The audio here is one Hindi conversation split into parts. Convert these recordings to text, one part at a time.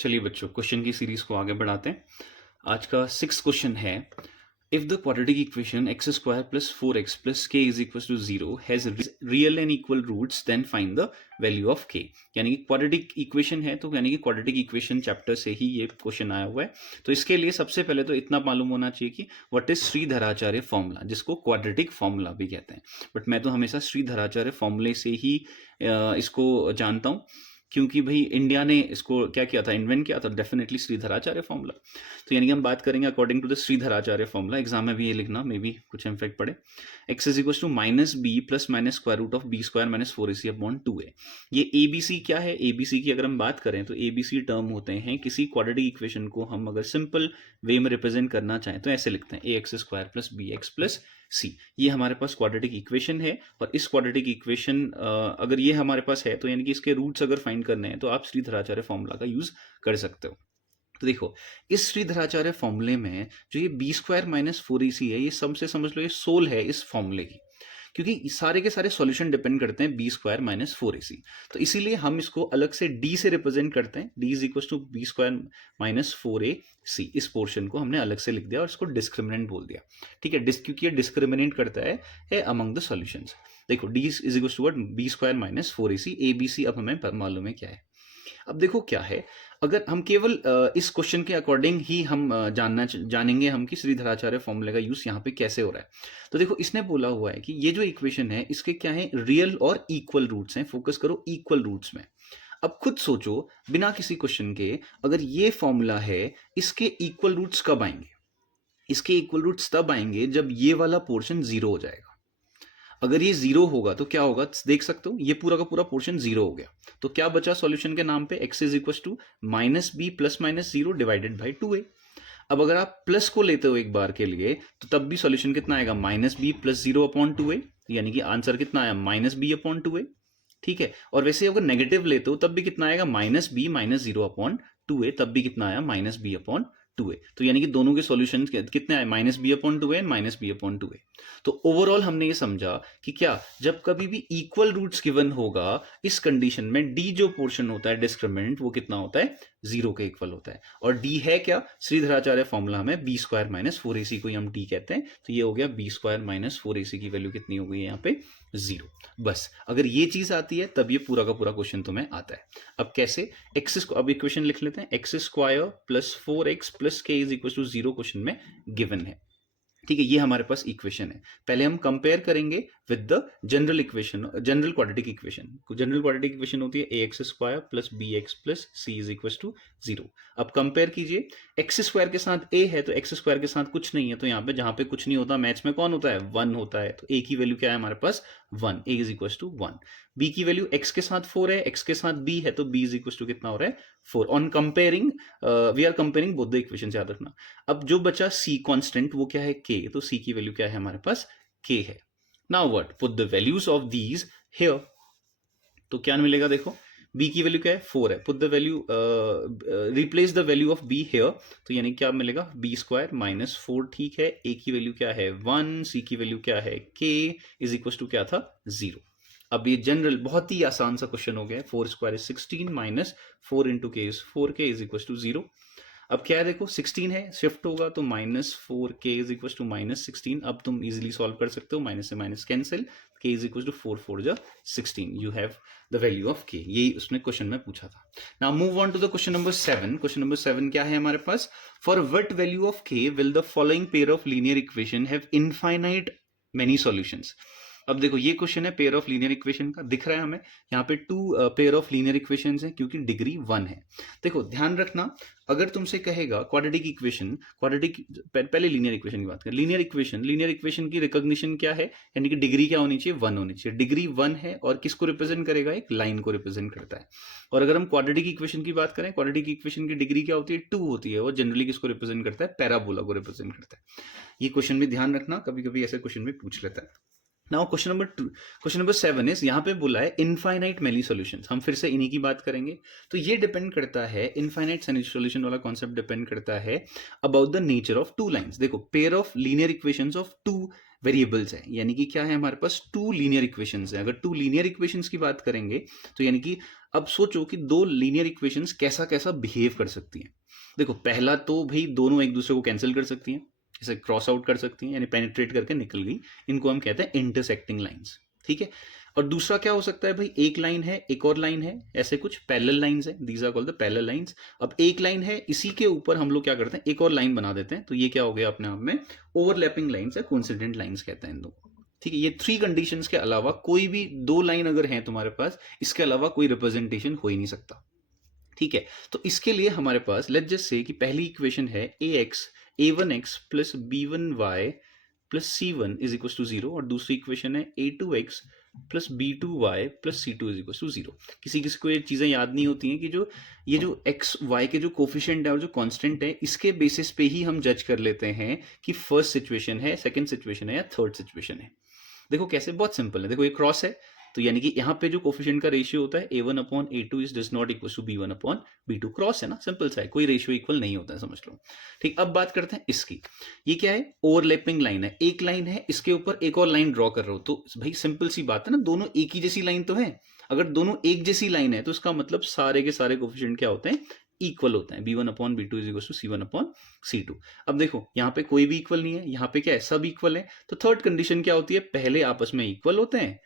चलिए बच्चों, क्वेश्चन की सीरीज को आगे बढ़ाते हैं। आज का 6th क्वेश्चन है, if the quadratic equation x square plus 4x plus k is equal to 0 has real and equal roots, then find the value of k. यानी कि क्वाड्रेटिक इक्वेशन है, तो यानी कि क्वाड्रेटिक इक्वेशन चैप्टर से ही ये क्वेश्चन आया हुआ है। तो इसके लिए सबसे पहले तो इतना मालूम होना चाहिए कि व्हाट इज श्रीधराचार्य फॉर्मूला, जिसको क्वाड्रेटिक फॉर्मूला भी कहते हैं। बट मैं तो हमेशा श्रीधराचार्य फॉर्मूले से ही इसको जानता हूँ, क्योंकि भाई इंडिया ने इसको क्या किया था, इन्वेंट किया था, डेफिनेटली श्रीधराचार्य फॉर्मूला। तो यानी कि हम बात करेंगे according to the Shridharacharya formula. Exam में भी ये लिखना, मे बी कुछ इम्फेक्ट पड़े। X is equal to minus b plus minus square root of b square minus 4ac upon 2a। ये एबीसी क्या है? एबीसी की अगर हम बात करें तो एबीसी टर्म होते हैं किसी क्वाड्रेटिक इक्वेशन को हम अगर सिंपल वे में रिप्रेजेंट करना चाहें तो ऐसे लिखते हैं, a x square plus b x plus c. ये हमारे पास क्वाड्रेटिक इक्वेशन है, और इस क्वाड्रेटिक इक्वेशन अगर ये हमारे पास है तो यानी कि इसके रूट्स अगर फाइंड करने हैं तो आप श्रीधराचार्य फॉर्मूला का यूज कर सकते हो। तो देखो, इस श्रीधराचार्य फॉर्मूले में जो ये बी स्क्वायर माइनस 4ac है, ये सबसे समझ लो ये सोल है इस फॉर्मूले की, क्योंकि सारे के सारे सॉल्यूशन डिपेंड करते हैं बी स्क्वायर माइनस 4ac। तो इसीलिए हम इसको अलग से डी से रिप्रेजेंट करते हैं। D is equal to b square minus 4ac। इस पोर्शन को हमने अलग से लिख दिया और इसको डिस्क्रिमिनेंट बोल दिया। ठीक है, क्योंकि ये डिस्क्रिमिनेट करता है अमंग द सॉल्यूशंस। देखो, D is equal to what, b square minus 4ac। ABC अब हमें मालूम है क्या है। अब देखो क्या है, अगर हम केवल इस क्वेश्चन के अकॉर्डिंग ही हम जानेंगे हम कि श्रीधराचार्य फॉर्मूले का यूज यहाँ पे कैसे हो रहा है। तो देखो, इसने बोला हुआ है कि ये जो इक्वेशन है इसके क्या है, रियल और इक्वल रूट्स हैं। फोकस करो इक्वल रूट्स में। अब खुद सोचो, बिना किसी क्वेश्चन के, अगर ये फॉर्मूला है, इसके इक्वल रूट्स कब आएंगे? इसके इक्वल रूट्स तब आएंगे जब ये वाला पोर्शन जीरो हो जाएगा। अगर ये जीरो होगा तो क्या होगा, देख सकते हो, ये पूरा का पूरा पोर्शन जीरो हो गया। तो क्या बचा सॉल्यूशन के नाम पे, x is equal to minus b plus minus 0 divided by 2a। अब अगर आप प्लस को लेते हो एक बार के लिए तो तब भी सॉल्यूशन कितना आएगा, minus b plus 0 upon 2a। यानी कि आंसर कितना आया, माइनस बी अपॉन 2a। ठीक है, और वैसे अगर नेगेटिव लेते हो तब भी कितना आएगा, minus B minus 0 upon 2a। तब भी कितना आया, माइनस बी अपॉन 2a। तो यानी कि दोनों के सॉल्यूशन कितने आए, minus b upon 2a and minus b upon 2a। तो ओवरऑल हमने ये समझा कि क्या, जब कभी भी इक्वल रूट्स गिवन होगा, इस कंडीशन में डी जो पोर्शन होता है डिस्क्रिमिनेंट, वो कितना होता है, जीरो के इक्वल होता है। और डी है क्या, श्रीधराचार्य फॉर्मूला में बी स्क्वायर माइनस 4ac को ही हम डी कहते हैं। तो ये हो गया बी स्क्वायर माइनस 4ac की वैल्यू कितनी हो गई यहाँ पे, जीरो। बस अगर ये चीज आती है तब ये पूरा का पूरा क्वेश्चन तुम्हें आता है। अब कैसे, एक्स को अब इक्वेशन लिख लेते हैं, x square plus 4x plus k is equal to 0 question में गिवन है। ठीक है, ये हमारे पास इक्वेशन है। पहले हम कंपेयर करेंगे with the general equation, general quadratic equation. General quadratic equation होती है a x square plus b x plus c is equal to 0। अब कंपेयर कीजिए, एक्स स्क्वायर के साथ ए है तो एक्स स्क्वायर के साथ कुछ नहीं है, तो यहाँ पे जहां पे कुछ नहीं होता मैथ्स में कौन होता है, 1 होता है। तो ए की वैल्यू क्या है हमारे पास, 1। ए इज इक्वल टू 1। बी की वैल्यू एक्स के साथ 4 है, एक्स के साथ बी है, तो बी इज इक्वल टू कितना हो रहा है, 4। On comparing, we are comparing both the equation, याद रखना। अब जो बचा सी कांस्टेंट, वो क्या है, के। तो सी की वैल्यू क्या है हमारे पास, के है। Now what, put the values of these here. तो क्या मिलेगा, देखो, b की वैल्यू क्या है, 4 है। Put the value, replace the value of b here. तो यानी क्या मिलेगा, बी स्क्वायर माइनस 4। ठीक है, a की वैल्यू क्या है, 1। c की वैल्यू क्या है, k इज इक्वल टू क्या था, 0। अब ये जनरल बहुत ही आसान सा क्वेश्चन हो गया। 4 square is 16 minus 4 into k is 4k is equal to 0। अब क्या है, देखो 16 है, शिफ्ट होगा तो minus 4k is equal to minus 16। अब तुम इजीली सॉल्व कर सकते हो, माइनस से minus cancel, k is equal to 4 4 जा 16। You have the value of k। यही उसने क्वेश्चन में पूछा था। Now move on to the question number 7। Question number 7 क्या है हमारे पास, for what value of k will the following pair of linear equation have infinite many solutions. अब देखो, ये क्वेश्चन है पेयर ऑफ लीनियर इक्वेशन का। दिख रहा है हमें यहाँ पे 2 पेयर ऑफ लीनियर इक्वेशंस हैं, क्योंकि डिग्री 1 है। देखो ध्यान रखना, अगर तुमसे कहेगा क्वाड्रेटिक इक्वेशन, क्वाड्रेटिक, पहले लीनियर इक्वेशन की बात करें। लीनियर इक्वेशन की रिकॉग्निशन क्या है, यानी कि डिग्री क्या होनी चाहिए, 1 होनी चाहिए। डिग्री 1 है, और किसको रिप्रेजेंट करेगा, एक लाइन को रिप्रेजेंट करता है। और अगर हम क्वाड्रेटिक इक्वेशन की बात करें, क्वाड्रेटिक इक्वेशन की डिग्री क्या होती है, 2 होती है। वो जनरली किसको रिप्रेजेंट करता है, पैराबोला को रिप्रेजेंट करता है। ये क्वेश्चन भी ध्यान रखना, कभी कभी ऐसे क्वेश्चन भी पूछ लेता है। नाउ क्वेश्चन नंबर 7 इज, यहाँ पे बोला है इनफाइनाइट मेनी सॉल्यूशंस। हम फिर से इन्हीं की बात करेंगे। तो ये डिपेंड करता है, इनफाइनाइट सॉल्यूशन वाला कॉन्सेप्ट डिपेंड करता है about the nature of 2 lines. देखो, pair of linear equations of 2 variables है, यानी कि क्या है हमारे पास 2 लीनियर इक्वेशंस है। अगर 2 लीनियर इक्वेशंस की बात करेंगे तो यानी कि अब सोचो कि 2 लीनियर इक्वेशंस कैसा कैसा बिहेव कर सकती हैं। देखो पहला तो भाई दोनों एक दूसरे को कैंसिल कर सकती हैं, इसे क्रॉस आउट कर सकती हैं, यानी पेनिट्रेट करके निकल गई, इनको हम कहते हैं इंटरसेक्टिंग लाइंस, ठीक है। और दूसरा क्या हो सकता है भाई, एक लाइन है एक और लाइन है, ऐसे कुछ पैरेलल लाइंस है, these are called the parallel lines. अब एक लाइन है, इसी के ऊपर हम लोग क्या करते हैं, एक और लाइन बना देते हैं, तो ये क्या हो गया अपने आप में ओवरलैपिंग लाइंस है, कोइंसिडेंट लाइंस कहते हैं इन दो, ठीक है। ये 3 कंडीशंस के अलावा कोई भी 2 लाइन अगर है तुम्हारे पास, इसके अलावा कोई रिप्रेजेंटेशन हो ही नहीं सकता, ठीक है। तो इसके लिए हमारे पास लेट्स जस्ट से कि पहली इक्वेशन है a1x plus b1y plus c1 is equal to 0, और दूसरी इक्वेशन है a2x plus b2y plus c2 is equal to 0। किसी किसी को ये चीज़ें याद नहीं होती हैं कि जो ये जो x y के जो कोफिशिएंट है और जो कांस्टेंट है, इसके बेसिस पे ही हम जज कर लेते हैं कि फर्स्ट सिचुएशन है, सेकंड सिचुएशन है या थर्ड सिचुएशन है। देखो कैसे, बहुत सिंपल है। देखो ये क्रॉस है, तो यानी कि यहाँ पे जो कोफिशिएंट का रेशियो होता है a1/a2 is does not equal to b1/b2, cross है ना, सिंपल सा है, कोई रेशियो इक्वल नहीं होता है, समझ लो, ठीक। अब बात करते हैं इसकी, ये क्या है, ओवरलैपिंग लाइन है, एक लाइन है, इसके ऊपर एक और लाइन ड्रॉ कर रहे हो, तो भाई सिंपल सी बात है ना, दोनों एक ही जैसी लाइन तो है। अगर दोनों एक जैसी लाइन है तो इसका मतलब सारे के सारे कोफिशिएंट क्या होते हैं, इक्वल होते हैं, b1/b2 is equal to c1/c2। अब देखो यहाँ पे कोई भी इक्वल नहीं है, यहाँ पे क्या है, सब इक्वल है, तो थर्ड कंडीशन क्या होती है, पहले आपस में इक्वल होते हैं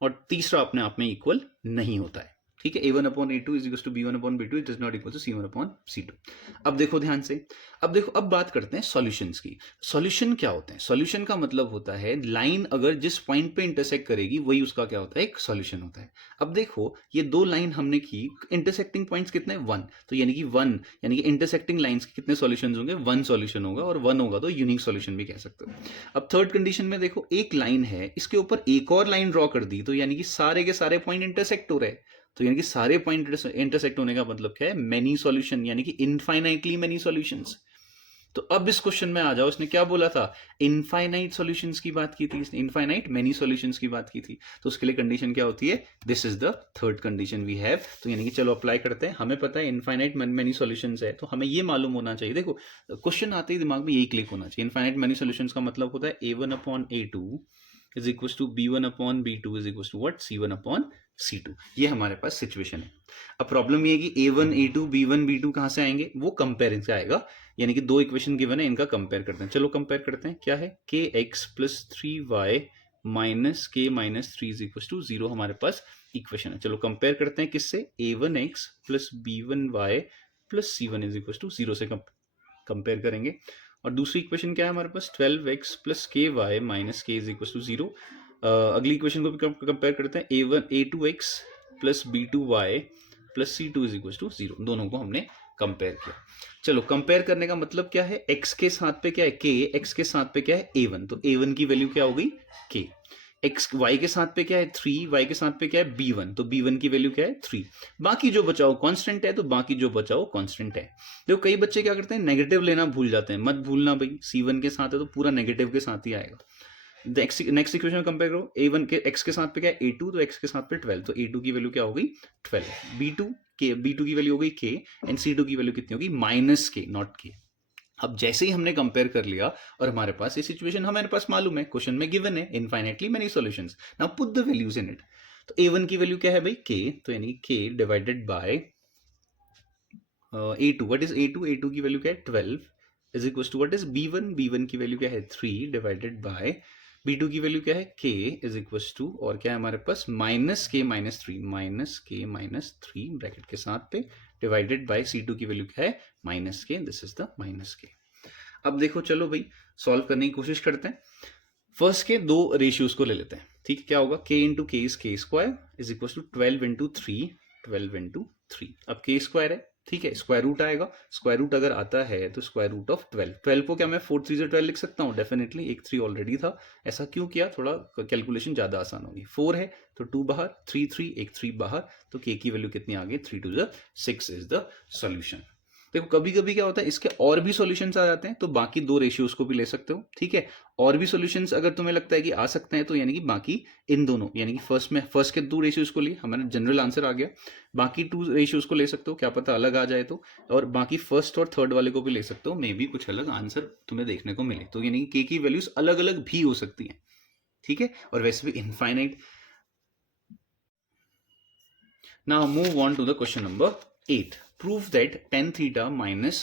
और तीसरा अपने आप में इक्वल नहीं होता है, ठीक है। a1/a2 is equal to b1/b2 it is not equal to c1/c2। अब देखो ध्यान से, अब देखो अब बात करते हैं सॉल्यूशंस की। सॉल्यूशन क्या होते हैं, सॉल्यूशन का मतलब होता है लाइन अगर जिस पॉइंट पे इंटरसेक्ट करेगी वही उसका क्या होता है, एक सॉल्यूशन होता है। अब देखो ये 2 लाइन हमने की, इंटरसेक्टिंग पॉइंट्स कितने, 1, तो यानी कि 1 यानी कि इंटरसेक्टिंग लाइंस के कितने सॉल्यूशंस होंगे, 1 सॉल्यूशन होगा, और 1 होगा तो यूनिक सॉल्यूशन भी कह सकते हो। अब थर्ड कंडीशन में देखो एक लाइन है, इसके ऊपर एक और लाइन ड्रॉ कर दी, तो यानी कि सारे के सारे पॉइंट इंटरसेक्ट हो रहे हैं, तो यानी कि सारे पॉइंट इंटरसेक्ट होने का मतलब क्या है, मेनी सॉल्यूशन, यानी कि इनफाइनाइटली मेनी सॉल्यूशंस। तो अब इस क्वेश्चन में आ जाओ, इसने क्या बोला था, इनफाइनाइट सॉल्यूशंस की बात की थी, इसने इनफाइनाइट मेनी सॉल्यूशंस की बात की थी, तो उसके लिए कंडीशन क्या होती है, this is the third condition we have. तो यानी कि चलो अप्लाई करते हैं, हमें पता है इनफाइनाइट मेनी सॉल्यूशंस है, तो हमें ये मालूम होना चाहिए, देखो क्वेश्चन आते ही दिमाग में यही क्लिक होना चाहिए, इनफाइनाइट मेनी सॉल्यूशंस का मतलब होता है a1/a2 is equal to b1/b2 is equal to what, c1/c2। ये हमारे पास सिचुएशन है। अब प्रॉब्लम ये है कि a1 a2 b1 b2 कहां से आएंगे, वो कंपेयरिंग से आएगा, यानी कि 2 इक्वेशन गिवन है, इनका कंपेयर करते हैं। चलो कंपेयर करते हैं, क्या है, kx plus 3y minus k minus 3 is equal to 0 हमारे पास इक्वेशन है। चलो कंपेयर करते हैं किससे, a1x plus b1y plus c1 is equal to 0 से कंपेयर करेंगे। और दूसरी इक्वेशन क्या है हमारे पास, 12x plus k y minus k is equal to 0। अगली इक्वेशन को भी कंपेयर करते हैं, a2x plus b2y plus c2 is equal to 0, दोनों को हमने कंपेयर किया। चलो कंपेयर करने का मतलब क्या है, x के साथ पे क्या है k, x के साथ पे क्या है a1, तो a1 की वैल्यू क्या हो गई k, x y के साथ पे क्या है 3, y के साथ पे क्या है b1, तो b1 की वैल्यू क्या है 3, बाकी जो बचाओ कांस्टेंट है, तो बाकी जो बचाओ कांस्टेंट है। देखो कई बच्चे क्या करते हैं, नेगेटिव लेना भूल जाते हैं, मत भूलना भाई, c1 के साथ है तो पूरा नेगेटिव के साथ ही आएगा। नेक्स्ट इक्वेशन कंपेयर करो, a1 के x के साथ पे क्या है a2, तो x के साथ पे 12, तो a2 की वैल्यू क्या हो गई 12, b2 की वैल्यू हो गई k, एंड c2 की वैल्यू कितनी होगी माइनस k, नॉट k। अब जैसे ही हमने कंपेयर कर लिया और हमारे पास ये सिचुएशन हमारे पास मालूम है, क्वेश्चन में गिवन है infinitely many solutions, now put the values in it. तो a1 की वैल्यू क्या है भाई k, तो यानी k divided by a2, what is a2 की वैल्यू क्या है 12 is equal to what is b1 की वैल्यू क्या है 3 डिवाइडेड बाय b2 की वैल्यू क्या है k इज इक्वल टू, और क्या है हमारे पास माइनस k माइनस 3 ब्रैकेट के साथ पे डिवाइडेड बाय c2 की वैल्यू क्या है minus k, this is the minus k। अब देखो चलो भाई सॉल्व करने की कोशिश करते हैं। फर्स्ट के 2 रेशियोज को ले लेते हैं, ठीक है, क्या होगा, k into k is k square is equal to 12 into 3। अब k स्क्वायर है, ठीक है, स्क्वायर रूट आएगा, स्क्वायर रूट अगर आता है तो स्क्वायर रूट ऑफ 12 को क्या मैं 4 3 से 12 लिख सकता हूँ, डेफिनेटली, एक 3 ऑलरेडी था, ऐसा क्यों किया, थोड़ा कैलकुलेशन ज्यादा आसान होगी। 4 है तो 2 बाहर, 3 3 एक 3 बाहर, तो k की वैल्यू कितनी आ गई 3 2 6 इज द सॉल्यूशन। देखो कभी कभी क्या होता है, इसके और भी सॉल्यूशंस आ जाते हैं, तो बाकी दो रेशियोज को भी ले सकते हो, ठीक है। और भी सॉल्यूशंस अगर तुम्हें लगता है कि आ सकते हैं, तो यानी कि बाकी इन दोनों, यानी कि फर्स्ट के दो रेशियोज को लिए हमारा जनरल आंसर आ गया, बाकी टू रेशियोज को ले सकते हो, क्या पता अलग आ जाए तो, और बाकी फर्स्ट और थर्ड वाले को भी ले सकते हो, मे भी कुछ अलग आंसर तुम्हें देखने को मिले, तो यानी कि के की वैल्यूज अलग अलग भी हो सकती है, ठीक है, और वैसे भी infinite. Now move on to the question number 8. Prove that tan theta minus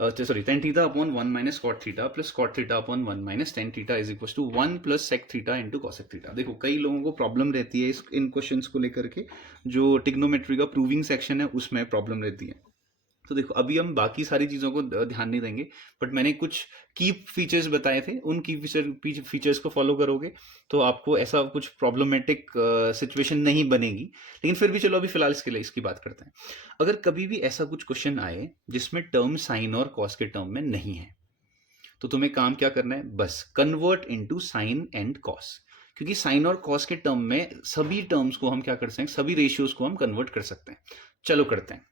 tan theta upon 1 minus cot theta plus cot theta upon 1 minus tan theta is equals to 1 plus sec theta into cosec theta। देखो कई लोगों को प्रॉब्लम रहती है इन क्वेश्चंस को लेकर के, जो टिग्नोमेट्री का प्रूविंग सेक्शन है उसमें प्रॉब्लम रहती है। तो देखो अभी हम बाकी सारी चीज़ों को ध्यान नहीं देंगे, बट मैंने कुछ की फीचर्स बताए थे, उन की फीचर्स को फॉलो करोगे तो आपको ऐसा कुछ प्रॉब्लमेटिक सिचुएशन नहीं बनेगी। लेकिन फिर भी चलो अभी फिलहाल इसके लिए इसकी बात करते हैं। अगर कभी भी ऐसा कुछ क्वेश्चन आए जिसमें टर्म साइन और कॉस के टर्म में नहीं है, तो तुम्हें काम क्या करना है, बस convert into sine and cos, क्योंकि साइन और कॉस के टर्म में सभी टर्म्स को हम क्या कर सकते हैं, सभी रेशियोज को हम कन्वर्ट कर सकते हैं। चलो करते हैं।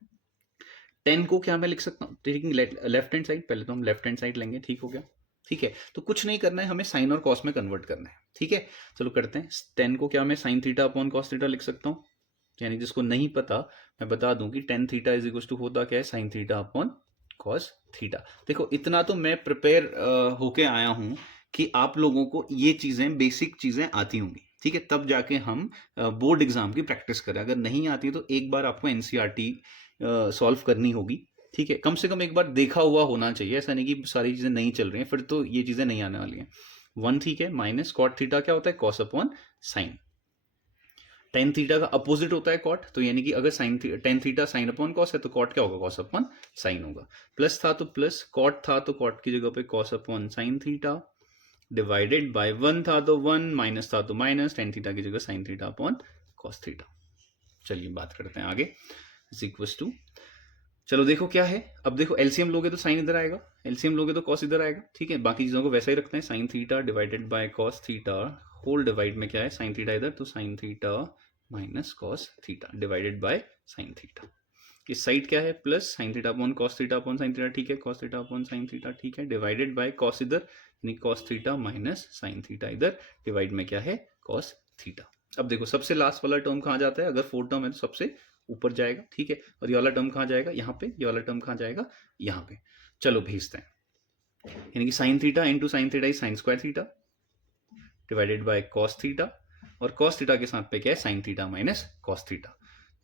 10 को क्या मैं लिख सकता हूँ, लेफ्ट हैंड साइड, पहले तो हम लेफ्ट हैंड साइड लेंगे, ठीक हो गया, ठीक है। तो कुछ नहीं करना है, हमें साइन और कॉस में कन्वर्ट करना है, ठीक है। चलो करते हैं। 10 को क्या मैं sine theta upon cos theta लिख सकता हूँ, यानी जिसको नहीं पता मैं बता दूं कि tan theta is equal to होता क्या है, sine theta upon cos theta. देखो इतना तो मैं प्रिपेयर होके आया हूं कि आप लोगों को ये चीजें, बेसिक चीजें आती होंगी, ठीक है, तब जाके हम बोर्ड एग्जाम की प्रैक्टिस करें। अगर नहीं आती है तो एक बार आपको एनसीईआरटी सॉल्व करनी होगी, ठीक है, कम से कम एक बार देखा हुआ होना चाहिए, ऐसा नहीं कि सारी चीजें नहीं चल रही हैं फिर तो ये चीजें नहीं आने वाली हैं। 1 ठीक है, माइनस कॉट थीटा क्या होता है, cos upon sine. Tan theta का अपोजिट होता है कॉट, तो यानी कि अगर sine tan theta sine upon cos है तो कॉट क्या होगा, कॉस अपॉन साइन होगा। प्लस था तो प्लस, कॉट था तो कॉट की जगह पे cos upon sine theta, divided bye 1 था तो 1, माइनस था तो माइनस, टेन थीटा की जगह sign theta upon cos theta. चलिए बात करते हैं आगे। इज इक्वल टू, चलो देखो क्या है, अब देखो एलसीएम लोगे तो साइन इधर आएगा, एलसीएम लोगे तो कॉस इधर आएगा, ठीक है। बाकी चीजों को वैसा ही रखते हैं, sine theta divided by cos theta, whole divide में क्या है, साइन थीटा इधर, तो sine theta minus cos theta divided by sine theta. इस साइड क्या है, plus sine theta upon cos theta upon sine theta, ठीक है, cos theta upon sine theta, ठीक है, डिवाइडेड बाय कॉस इधर यानी cos theta minus sine theta इधर, डिवाइड में क्या है, कॉस थीटा। अब देखो सबसे लास्ट वाला टर्म कहाँ जाता है, अगर 4 टर्म है तो सबसे ऊपर जाएगा, ठीक है, और ये वाला टर्म कहाँ जाएगा, यहाँ पे, ये वाला टर्म कहाँ जाएगा, यहाँ पे। चलो भेजते हैं, यानी कि sign theta into sine theta is sine square theta divided by cos theta, और कॉस थीटा के साथ पे क्या है, sine theta minus cos theta,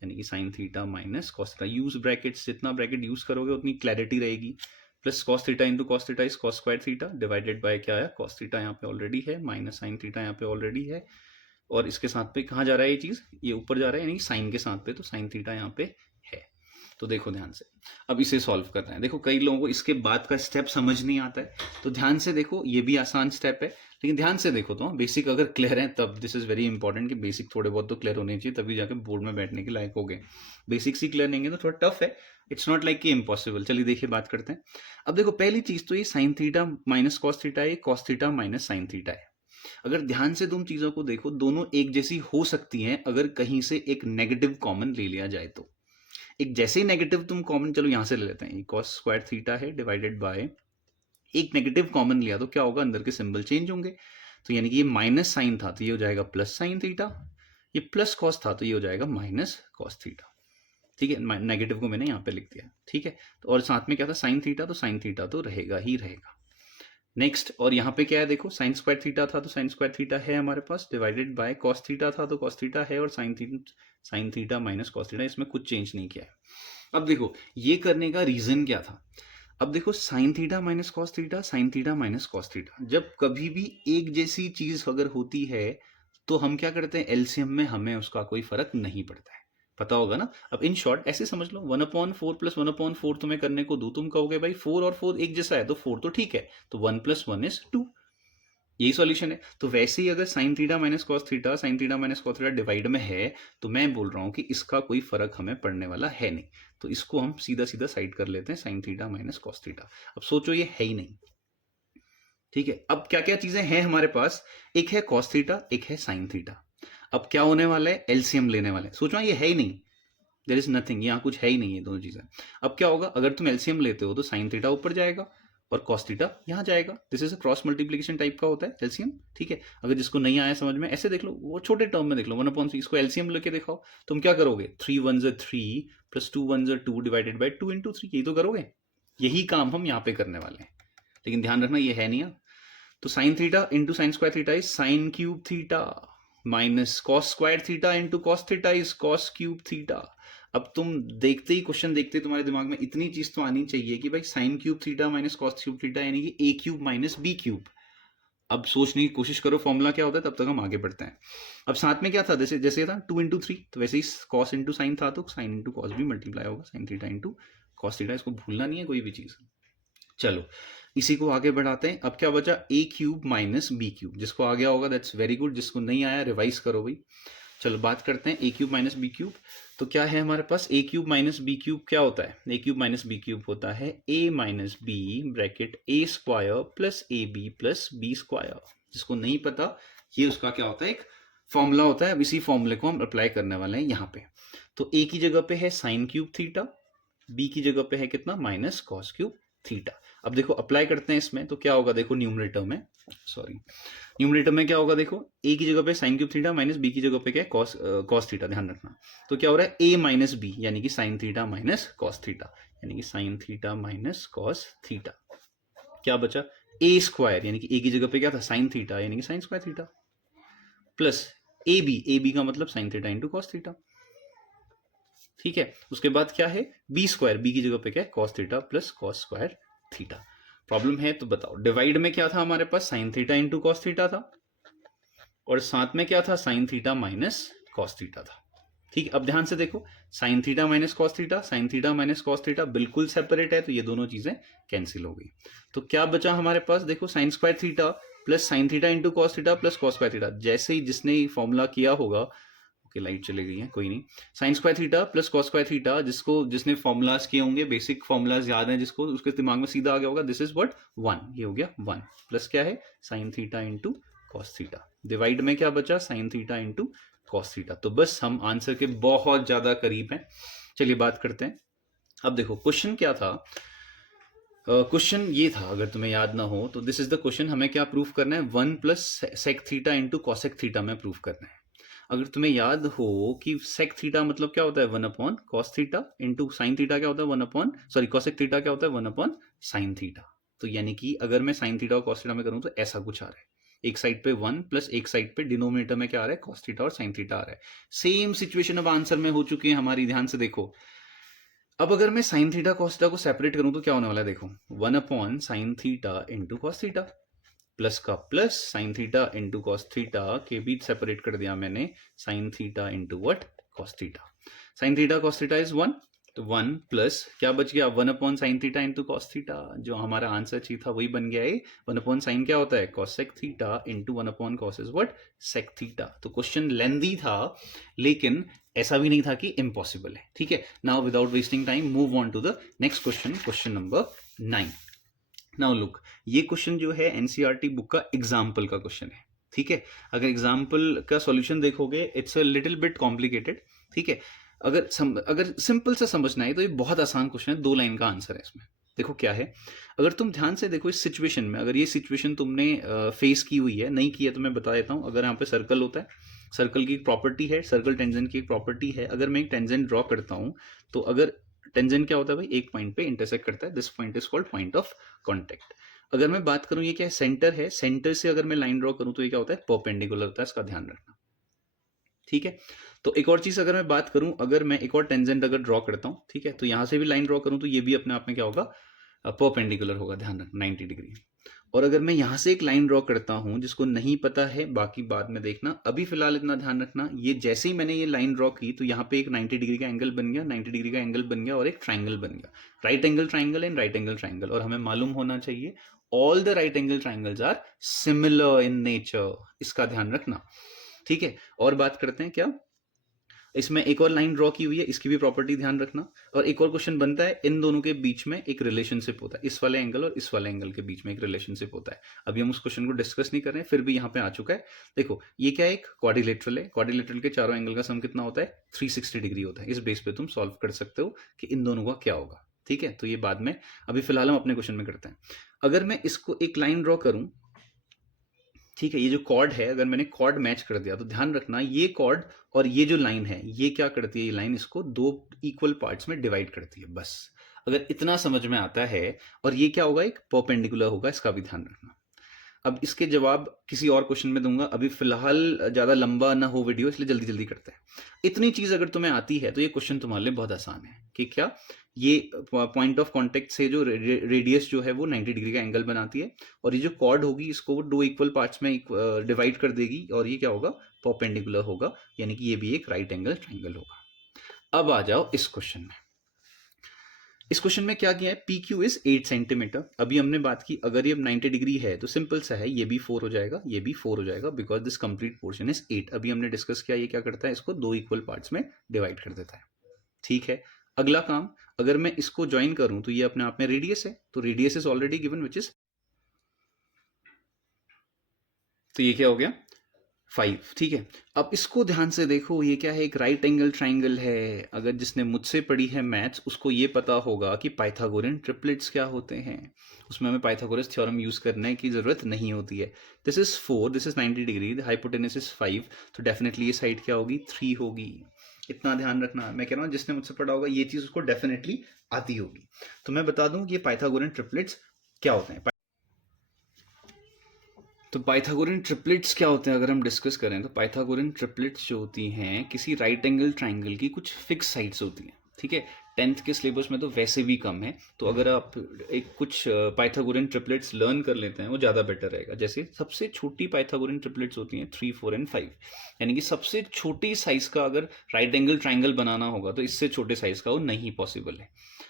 यानी कि sign theta minus cos theta. Use brackets, जितना ब्रैकेट यूज करोगे उतनी क्लैरिटी रहेगी। Plus cos theta into cos theta is cos square theta divided bye क्या है, कॉस थीटा यहाँ पे ऑलरेडी है, माइनस साइन थीटा यहाँ पे ऑलरेडी है, और इसके साथ पे कहाँ जा रहा है ये चीज, ये ऊपर जा रहा है, यानी साइन के साथ पे, तो साइन थीटा यहाँ पे है। तो देखो ध्यान से, अब इसे सॉल्व करना है। देखो कई लोगों को इसके बाद का स्टेप समझ नहीं आता है, तो ध्यान से देखो, ये भी आसान स्टेप है, लेकिन ध्यान से देखो तो बेसिक अगर क्लियर है तब, दिस इज वेरी इंपॉर्टेंट कि बेसिक थोड़े बहुत तो क्लियर होने चाहिए, तभी जाके बोर्ड में बैठने के लायक हो गए। बेसिक्स ही क्लियर नहीं है तो थोड़ा टफ है, इट्स नॉट लाइक कि इम्पॉसिबल। चलिए देखिए बात करते हैं। अब देखो पहली चीज तो ये sine theta minus cos theta है, cos theta minus sine theta है। अगर ध्यान से तुम चीजों को देखो, दोनों एक जैसी हो सकती हैं अगर कहीं से एक नेगेटिव कॉमन ले लिया जाए तो। एक जैसे ही नेगेटिव तुम कॉमन, चलो यहां से ले लेते हैं, कॉस स्क्वायर थीटा है डिवाइडेड बाय, एक नेगेटिव कॉमन लिया तो क्या होगा, अंदर के सिंबल चेंज होंगे, तो यानी कि ये माइनस साइन था तो ये हो जाएगा प्लस साइन थीटा, ये प्लस कॉस था तो ये हो जाएगा माइनस कॉस थीटा, ठीक है। नेगेटिव को मैंने यहाँ पे लिख दिया, ठीक है। तो और साथ में क्या था, साइन थीटा, तो साइन थीटा तो रहेगा ही रहेगा। नेक्स्ट, और यहाँ पे क्या है देखो, साइन स्क्वायर थीटा था तो साइन स्क्वायर थीटा है हमारे पास, डिवाइडेड बाय कॉस थीटा था तो कॉस थीटा है, और sign theta minus cos theta, इसमें कुछ चेंज नहीं किया है। अब देखो ये करने का रीजन क्या था, अब देखो sine theta minus cos theta, sine theta minus cos theta, जब कभी भी एक जैसी चीज अगर होती है तो हम क्या करते हैं, एलसीएम में हमें उसका कोई फर्क नहीं पड़ता है, पता होगा ना। अब इन शॉर्ट ऐसे समझ लो, 1/4 प्लस 1/4 तुम्हें करने को दो, तुम कहोगे भाई 4 और 4 एक जैसा है तो 4 तो ठीक है, तो 1 + 1 = 2, यही सॉल्यूशन है। तो वैसे ही अगर sign theta minus cos theta, sine theta minus cos theta divide में है, तो मैं बोल रहा हूं कि इसका कोई फर्क हमें पड़ने वाला है नहीं, तो इसको हम सीधा सीधा साइड कर लेते हैं, sine theta minus cos theta. अब सोचो ये है ही नहीं, ठीक है। अब क्या क्या चीजें हैं हमारे पास, एक है कॉस थीटा, एक है साइन थीटा। अब क्या होने वाला है, एलसीएम लेने वाले हैं, सोचो ये है ही नहीं, देयर इज नथिंग, यहाँ कुछ है ही नहीं है दोनों चीजें। अब क्या होगा, अगर तुम एलसीएम लेते हो तो साइन थीटा ऊपर जाएगा और कॉस थीटा यहाँ जाएगा। This is a cross multiplication type का होता है एलसीएम, ठीक है। अगर जिसको नहीं आया समझ में, ऐसे देख लो, वो छोटे टर्म में देख लो, 1/3 इसको एलसीएम लेके दिखाओ, तुम क्या करोगे, 3 1 3 प्लस 2 1 2 डिवाइडेड बाई 2 इंटू 3, यही तो करोगे। यही काम हम यहाँ पे करने वाले हैं, लेकिन ध्यान रखना ये है नहीं। तो sine theta into sine square theta is sine cube theta minus cos square theta into cos theta is cos cube theta. अब तुम देखते ही क्वेश्चन देखते तुम्हारे दिमाग में इतनी चीज तो आनी चाहिए कि भाई sign cube theta minus cos cube theta यानी कि ए क्यूब माइनस बी क्यूब। अब सोचने की कोशिश करो फॉर्मूला क्या होता है, तब तक हम आगे बढ़ते हैं। अब साथ में क्या था, जैसे जैसे था 2 इंटू 3, तो वैसे ही कॉस इंटू साइन था, तो साइन इंटू कॉस भी मल्टीप्लाई होगा, sign theta into cos theta, इसको भूलना नहीं है कोई भी चीज। चलो इसी को आगे बढ़ाते हैं। अब क्या बचा, ए क्यूब माइनस बी क्यूब, जिसको आ गया होगा दैट्स वेरी गुड, जिसको नहीं आया रिवाइज करो भाई। चलो बात करते हैं a cube minus b cube. तो क्या है हमारे पास, a cube minus b cube क्या होता है, a cube minus b cube होता है a minus b bracket a square plus A b plus b square. जिसको नहीं पता, ये उसका क्या होता है, एक फॉर्मूला होता है। अब इसी फॉर्मूले को हम अप्लाई करने वाले हैं यहाँ पे। तो ए की जगह पे है साइन क्यूब थीटा, बी की जगह पे है कितना, माइनस कॉस क्यूब थीटा। अब देखो अप्लाई करते हैं इसमें, तो क्या होगा, देखो न्यूमरेटर में, सॉरी न्यूमरेटर में क्या होगा, देखो ए की जगह पे sine cube theta minus B की जगह पे क्या है, कॉस थीटा, ध्यान रखना। तो क्या हो रहा है, ए माइनस बी यानी कि sign theta minus cos theta, यानी कि sign theta minus cos theta. क्या बचा, ए स्क्वायर यानी कि ए की जगह पे क्या था, साइन थीटा यानी कि साइन स्क्वायर थीटा, प्लस ए बी का मतलब sine theta into cos theta, ठीक है। उसके बाद क्या है, बी स्क्वायर, बी की जगह पे क्या है, cos theta plus cos square theta. Problem है तो बताओ, डिवाइड में क्या था हमारे पास, sine theta into cos theta था, और साथ में क्या था, sine theta minus cos theta था, ठीक है। अब ध्यान से देखो, sine theta minus cos theta, sine theta minus cos theta बिल्कुल सेपरेट है, तो ये दोनों चीजें कैंसिल हो गई। तो क्या बचा हमारे पास, देखो sign square theta plus sine theta into cos theta plus cos square theta. जैसे ही जिसने फॉर्मूला किया होगा, लाइट चली गई है, कोई नहीं, sign square theta plus cos square theta, जिसने फॉर्मूलाज किए होंगे, बेसिक फॉर्मूलाज याद हैं जिसको, उसके दिमाग में सीधा आ गया होगा, दिस इज व्हाट 1, ये हो गया 1 प्लस क्या है, sine theta into cos theta. Divide में क्या बचा, sign theta into cos theta. तो बस हम आंसर के बहुत ज्यादा करीब हैं। चलिए बात करते हैं। अब देखो क्वेश्चन क्या था, क्वेश्चन ये था, अगर तुम्हें याद ना हो तो दिस इज द क्वेश्चन। हमें क्या प्रूफ करना है, 1 plus sec theta into cosec theta में प्रूफ करना है। अगर तुम्हें याद हो कि सेक थीटा मतलब क्या होता है, 1 cos theta into sine theta क्या होता है, 1 कॉसेक थीटा क्या होता है, 1 साइन थीटा। तो यानी कि अगर मैं साइन थीटा और कॉस थीटा में करूं तो ऐसा कुछ आ रहा है, एक साइड पे 1 प्लस एक साइड पे डिनोमिनेटर में क्या आ रहा है, कॉस थीटा और साइन थीटा आ रहा है। सेम सिचुएशन अब आंसर में हो चुकी है हमारी, ध्यान से देखो। अब अगर मैं साइन थीटा कॉस थीटा को सेपरेट करूं तो क्या होने वाला है, देखो 1 sine theta into cos theta, plus का plus sine theta into cos theta के बीच सेपरेट कर दिया मैंने, sine theta into what, cos theta. Sine theta cos theta is 1, तो 1 प्लस क्या बच गया, 1 sine theta into cos theta. जो हमारा आंसर चाहिए था वही बन गया है। 1 साइन क्या होता है, cos sec theta into 1 cos is what, sec theta. तो क्वेश्चन लेंदी था, लेकिन ऐसा भी नहीं था कि इम्पॉसिबल है, ठीक है। Now without wasting time move on to the next question, question number 9। Now look, ये क्वेश्चन जो है एनसीईआरटी बुक का एग्जाम्पल का क्वेश्चन है, ठीक है। अगर एग्जाम्पल का सॉल्यूशन देखोगे it's a little bit complicated, ठीक है। अगर सिंपल से समझना है तो ये बहुत आसान क्वेश्चन है, 2 लाइन का आंसर है इसमें। देखो क्या है, अगर तुम ध्यान से देखो इस सिचुएशन में, अगर ये सिचुएशन तुमने फेस की हुई है, नहीं की है तो मैं बता देता हूं। अगर यहाँ पे सर्कल होता है, सर्कल की एक प्रॉपर्टी है, सर्कल टेंजेंट की एक प्रॉपर्टी है। अगर मैं एक टेंजेंट ड्रॉ करता हूं, तो अगर टेंजेंट क्या होता है भाई, एक पॉइंट पे इंटरसेक्ट करता है, this point is called point of contact. अगर मैं बात करूं ये क्या है, सेंटर है, सेंटर से अगर मैं लाइन ड्रॉ करूं तो ये क्या होता है, परपेंडिकुलर होता है, इसका ध्यान रखना, ठीक है। तो एक और चीज अगर मैं बात करूं, अगर मैं एक और टेंजेंट अगर ड्रॉ करता हूं, ठीक है, तो यहां से भी लाइन ड्रॉ करूं तो ये भी अपने आप में क्या होगा, परपेंडिकुलर होगा, ध्यान रखना 90 डिग्री। और अगर मैं यहां से एक लाइन ड्रॉ करता हूं, जिसको नहीं पता है, बाकी बाद में देखना, अभी फिलहाल इतना ध्यान रखना, ये जैसे ही मैंने ये लाइन ड्रॉ की तो यहाँ पे एक 90 डिग्री का एंगल बन गया, 90 डिग्री का एंगल बन गया और एक ट्राइंगल बन गया, right angle triangle and right angle triangle. और हमें मालूम होना चाहिए all the right angle triangles are similar in nature, इसका ध्यान रखना, ठीक है। और बात करते हैं क्या, इसमें एक और लाइन ड्रॉ की हुई है, इसकी भी प्रॉपर्टी ध्यान रखना। और एक और क्वेश्चन बनता है, इन दोनों के बीच में एक रिलेशनशिप होता है, इस वाले एंगल और इस वाले एंगल के बीच में एक रिलेशनशिप होता है। अभी हम उस क्वेश्चन को डिस्कस नहीं कर रहे हैं, फिर भी यहाँ पे आ चुका है। देखो ये क्या है, एक क्वाड्रिलेटरल है, क्वाड्रिलेटरल के चारों एंगल का सम कितना होता है, 360 डिग्री होता है। इस बेस पे तुम सॉल्व कर सकते हो कि इन दोनों का क्या होगा। ठीक है, तो ये बाद में, अभी फिलहाल हम अपने क्वेश्चन में करते हैं। अगर मैं इसको एक लाइन ड्रॉ करूं, ठीक है, ये जो कॉर्ड है, अगर मैंने कॉर्ड मैच कर दिया तो ध्यान रखना ये कॉर्ड और ये जो लाइन है, ये क्या करती है, ये लाइन इसको दो इक्वल पार्ट्स में डिवाइड करती है, बस। अगर इतना समझ में आता है, और ये क्या होगा, एक परपेंडिकुलर होगा, इसका भी ध्यान रखना। अब इसके जवाब किसी और क्वेश्चन में दूंगा, अभी फिलहाल ज्यादा लंबा ना हो वीडियो, इसलिए जल्दी जल्दी करते हैं। इतनी चीज अगर तुम्हें आती है तो ये क्वेश्चन तुम्हारे लिए बहुत आसान है कि क्या, ये पॉइंट ऑफ कांटेक्ट से जो रेडियस जो है वो 90 डिग्री का एंगल बनाती है, और ये जो कॉर्ड होगी इसको वो दो इक्वल पार्ट्स में डिवाइड कर देगी, और ये क्या होगा, परपेंडिकुलर होगा, यानी कि ये भी एक राइट एंगल ट्राइंगल होगा। अब आ जाओ इस क्वेश्चन में। इस क्वेश्चन में क्या किया है, पी क्यू इज 8 सेंटीमीटर। अभी हमने बात की, अगर ये 90 डिग्री है तो सिंपल सा है, ये भी 4 हो जाएगा, ये भी 4 हो जाएगा, because this complete portion is 8। अभी हमने डिस्कस किया, ये क्या करता है, इसको दो इक्वल पार्ट्स में डिवाइड कर देता है। ठीक है, अगला काम, अगर मैं इसको ज्वाइन करूं तो ये अपने आप में रेडियस है, तो radius is already given which is, तो ये क्या हो गया, 5। ठीक है, अब इसको ध्यान से देखो, ये क्या है, एक राइट एंगल ट्राइंगल है। अगर जिसने मुझसे पढ़ी है मैथ्स, उसको ये पता होगा कि पाइथागोरियन ट्रिपलेट्स क्या होते हैं। उसमें हमें पाइथागोरस थ्योरम यूज करने की जरूरत नहीं होती है। This is 4, this is 90 degree, the hypotenuse is 5, तो डेफिनेटली ये साइड क्या होगी, 3 होगी। इतना ध्यान रखना, मैं कह रहा हूँ जिसने मुझसे पढ़ा होगा ये चीज उसको डेफिनेटली आती होगी। तो मैं बता दूं कि ये पाइथागोरियन ट्रिपलेट्स क्या होते हैं। तो पाइथागोरियन ट्रिपलेट्स क्या होते हैं, अगर हम डिस्कस करें तो पाइथागोरियन ट्रिपलेट्स जो होती हैं, किसी राइट एंगल ट्राइंगल की कुछ फिक्स साइड्स होती हैं। ठीक है, 10th के सिलेबस में तो वैसे भी कम है, तो अगर आप एक कुछ पाइथागोरियन ट्रिपलेट्स लर्न कर लेते हैं वो ज़्यादा बेटर रहेगा। जैसे सबसे छोटी पाइथागोरियन ट्रिपलेट्स होती हैं 3, 4 एंड 5, यानी कि सबसे छोटी साइज का अगर राइट एंगल ट्राइंगल बनाना होगा तो इससे छोटे साइज का वो नहीं पॉसिबल है।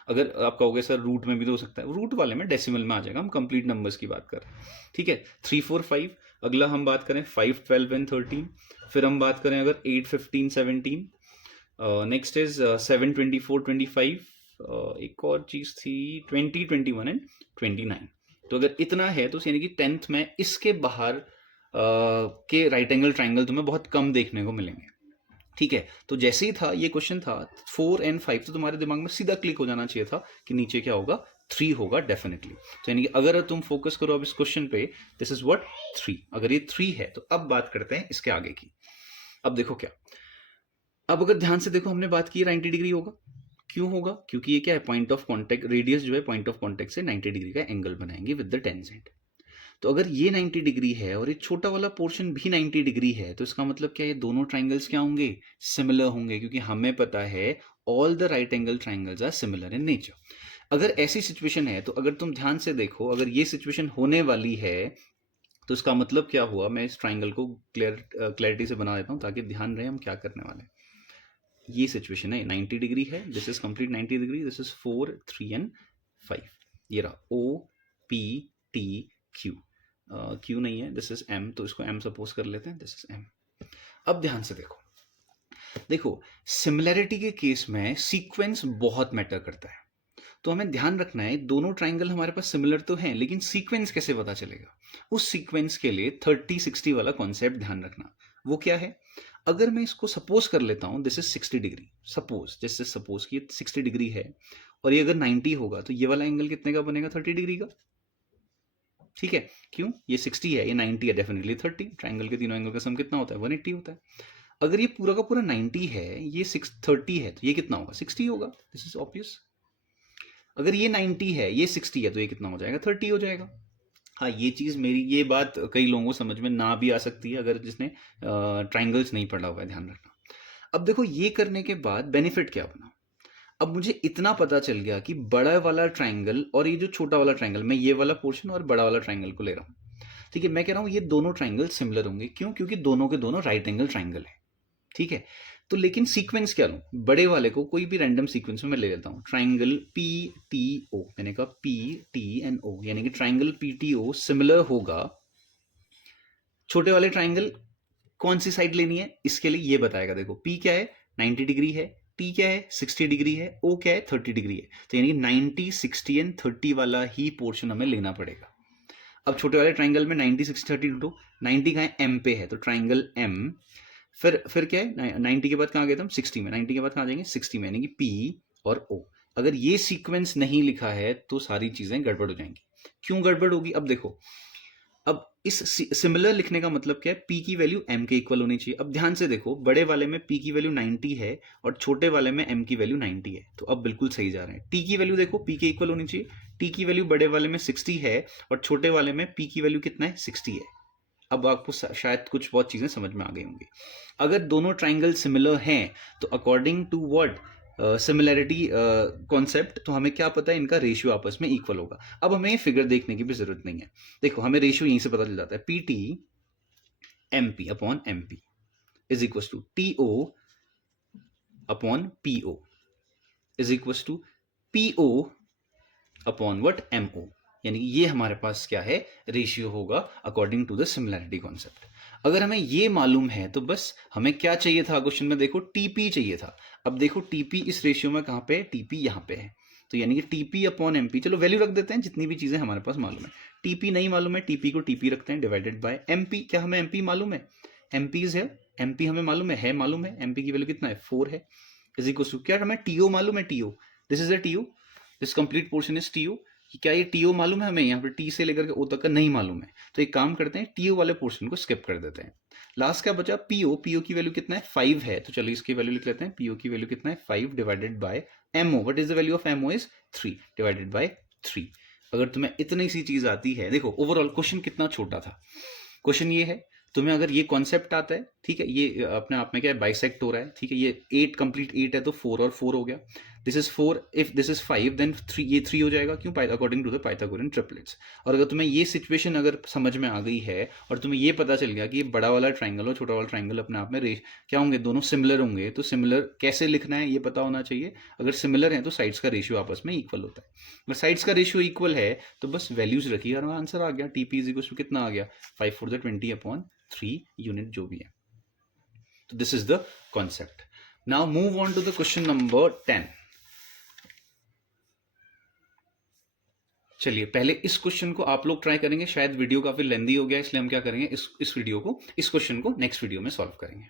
अगर आप कहोगे सर रूट में भी तो हो सकता है, रूट वाले में डेसिमल में आ जाएगा, हम कंप्लीट नंबर्स की बात कर रहे हैं। ठीक है, 3, 4, 5। अगला हम बात करें 5, 12 एंड 13। फिर हम बात करें अगर 8, 15, 17। Next is 7, 24, 25। एक और चीज थी 20, 21 एंड 29। तो अगर इतना है तो यानी कि 10th में इसके बाहर के राइट एंगल ट्राइंगल तुम्हें बहुत कम देखने को मिलेंगे। ठीक है, तो जैसे ही था ये क्वेश्चन था 4 एंड 5, तो तुम्हारे दिमाग में सीधा क्लिक हो जाना चाहिए था कि नीचे क्या होगा, 3 होगा डेफिनेटली। तो यानी कि अगर तुम फोकस करो अब इस क्वेश्चन पे, दिस इज व्हाट, 3। अगर ये 3 है तो अब बात करते हैं इसके आगे की। अब देखो क्या, अब अगर ध्यान से देखो, हमने बात की 90 डिग्री होगा। क्यों होगा, क्योंकि ये क्या है, पॉइंट ऑफ कॉन्टेक्ट, रेडियस जो है पॉइंट ऑफ कॉन्टेक्ट से 90 डिग्री का एंगल बनाएंगे विद द टेंजेंट। तो अगर ये 90 डिग्री है और ये छोटा वाला पोर्शन भी 90 डिग्री है, तो इसका मतलब क्या, ये दोनों ट्राइंगल्स क्या होंगे, सिमिलर होंगे, क्योंकि हमें पता है all the right angle triangles are similar in nature. अगर ऐसी सिचुएशन है, तो अगर तुम ध्यान से देखो, अगर ये सिचुएशन होने वाली है तो इसका मतलब क्या हुआ, मैं इस ट्राइंगल को क्लैरिटी से बना देता हूँ ताकि ध्यान रहे हम क्या करने वाले हैं। ये सिचुएशन है, 90 डिग्री है, this is complete 90 degree, this is 4, 3 and 5। ये रहा O P T Q। Q नहीं है, दिस इज M, तो इसको M सपोज कर लेते हैं, दिस इज M। अब ध्यान से देखो, देखो सिमिलैरिटी के केस में सीक्वेंस बहुत मैटर करता है। तो हमें ध्यान रखना है, दोनों ट्राइंगल हमारे पास सिमिलर तो हैं, लेकिन सीक्वेंस कैसे पता चलेगा, उस सीक्वेंस के लिए 30-60 वाला कॉन्सेप्ट ध्यान रखना। वो क्या है, अगर मैं इसको सपोज कर लेता हूं दिस इज 60 डिग्री, सपोज, जैसे सपोज कि 60 डिग्री है और ये अगर 90 होगा तो ये वाला एंगल कितने का बनेगा, 30 डिग्री का। ठीक है, क्यों, ये 60 है, ये 90 है, डेफिनेटली 30। ट्राइंगल के तीनों एंगल का सम कितना होता है, 180 होता है। अगर ये पूरा का पूरा 90 है, ये 30 है, तो ये कितना होगा, 60 होगा, दिस इज ऑब्वियस। अगर ये 90 है, ये 60 है, तो ये कितना हो जाएगा, 30 हो जाएगा। हाँ, ये चीज़ मेरी, ये बात कई लोगों को समझ में ना भी आ सकती है अगर जिसने ट्राइंगल्स नहीं पढ़ा हुआ है, ध्यान रखना। अब देखो ये करने के बाद बेनिफिट क्या बना, अब मुझे इतना पता चल गया कि बड़ा वाला ट्राइंगल और ये जो छोटा वाला ट्राइंगल, मैं ये वाला पोर्शन और बड़ा वाला ट्राइंगल को ले रहा हूँ। ठीक है, मैं कह रहा हूँ ये दोनों ट्राइंगल सिमिलर होंगे, क्यों, क्योंकि दोनों के दोनों राइट एंगल ट्राइंगल है। ठीक है, तो लेकिन सीक्वेंस क्या लूं, बड़े वाले को कोई भी रैंडम सीक्वेंस में मैं ले लेता हूं, ट्राइंगल PTO, मैंने कहा PTNO, यानी कि ट्राइंगल PTO सिमिलर होगा। छोटे वाले ट्राइंगल कौन सी साइड लेनी है, इसके लिए ये बताएगा। देखो P क्या है, 90 डिग्री है, टी क्या है 60 डिग्री है, ओ क्या है 30 डिग्री है। तो यानी कि 90, 60 एंड 30 वाला ही पोर्शन हमें लेना पड़ेगा। अब छोटे वाले ट्राइंगल में 90, 60, 30 टू 90 कहाँ है, एम पे है, तो ट्राइंगल एम। फिर क्या है, 90 के बाद कहाँ गए थे हम, 60 में। 90 के बाद कहाँ जाएंगे, 60 में, यानी कि पी और ओ। अगर ये सीक्वेंस नहीं लिखा है तो सारी चीजें गड़बड़ हो जाएंगी। क्यों गड़बड़ होगी, अब देखो, अब इस सिमिलर लिखने का मतलब क्या है, पी की वैल्यू एम के इक्वल होनी चाहिए। अब ध्यान से देखो, बड़े वाले में पी की वैल्यू 90 है और छोटे वाले में एम की वैल्यू 90 है, तो अब बिल्कुल सही जा रहे हैं। टी की वैल्यू देखो, पी के इक्वल होनी चाहिए। टी की वैल्यू बड़े वाले में 60 है और छोटे वाले में पी की वैल्यू कितना है, 60 है। अब आपको शायद कुछ बहुत चीजें समझ में आ गई होंगी। अगर दोनों ट्राइंगल सिमिलर हैं तो according to what, similarity concept, तो हमें क्या पता है, इनका रेशियो आपस में इक्वल होगा। अब हमें फिगर देखने की भी जरूरत नहीं है। देखो, हमें रेशियो यहीं से पता चल जाता है, P T M P upon M P is equal to T O upon P O is equal to P O upon what M O. यानी कि ये हमारे पास क्या है, रेशियो होगा according to the similarity concept. अगर हमें ये मालूम है तो बस हमें क्या चाहिए था, क्वेश्चन में देखो टीपी चाहिए था। अब देखो टीपी इस रेशियो में कहाँ पे है, टीपी यहाँ पे है, तो यानी कि टीपी अपॉन एमपी, चलो वैल्यू रख देते हैं जितनी भी चीजें हमारे पास मालूम है। टीपी नहीं मालूम है, टीपी को टीपी रखते हैं, डिवाइडेड बाय एमपी। क्या हमें एमपी मालूम है, एमपीज है, एमपी हमें मालूम है मालूम है, एमपी की वैल्यू कितना है 4 है, इज इक्वल टू क्या हमें टीओ मालूम है, TO, this is a TO, this complete portion is TO. क्या ये टीओ मालूम है हमें, यहाँ पर टी से लेकर के ओ तक का नहीं मालूम है, तो एक काम करते हैं, टीओ वाले पोर्शन को स्किप कर देते हैं। लास्ट क्या बचा, पीओ, पीओ की वैल्यू कितना है 5 है, तो चलिए इसकी वैल्यू लिख लेते हैं, पीओ की वैल्यू कितना है 5 divided by MO, what is the value of MO is 3 divided by 3। अगर तुम्हें इतनी सी चीज आती है, देखो ओवरऑल क्वेश्चन कितना छोटा था। क्वेश्चन ये है, तुम्हें अगर ये कॉन्सेप्ट आता है, ठीक है, ये अपने आप में क्या है, बाइसेक्ट हो रहा है, ठीक है, ये 8 कंप्लीट 8 है तो 4 और 4 हो गया, this is 4, if this is 5 then 3, ये 3 हो जाएगा, क्यों, according to the Pythagorean triplets. और अगर तुम्हें ये सिचुएशन अगर समझ में आ गई है और तुम्हें ये पता चल गया कि ये बड़ा वाला ट्राइंगल और छोटा वाला ट्राइंगल अपने आप में क्या होंगे, दोनों सिमिलर होंगे, तो सिमिलर कैसे लिखना है ये पता होना चाहिए। अगर सिमिलर है तो साइड्स का रेशियो आपस में इक्वल होता है। अगर साइड्स का रेशियो इक्वल है तो बस वैल्यूज रखिए और आंसर आ गया, टीपी इज इक्वल टू कितना आ गया, 5 4 20 अपॉन 3 यूनिट जो भी है। तो this is the concept. Now move on to the question number 10। चलिए पहले इस क्वेश्चन को आप लोग ट्राई करेंगे, शायद वीडियो काफी लेंदी हो गया, इसलिए हम क्या करेंगे, इस वीडियो को, इस क्वेश्चन को नेक्स्ट वीडियो में सॉल्व करेंगे।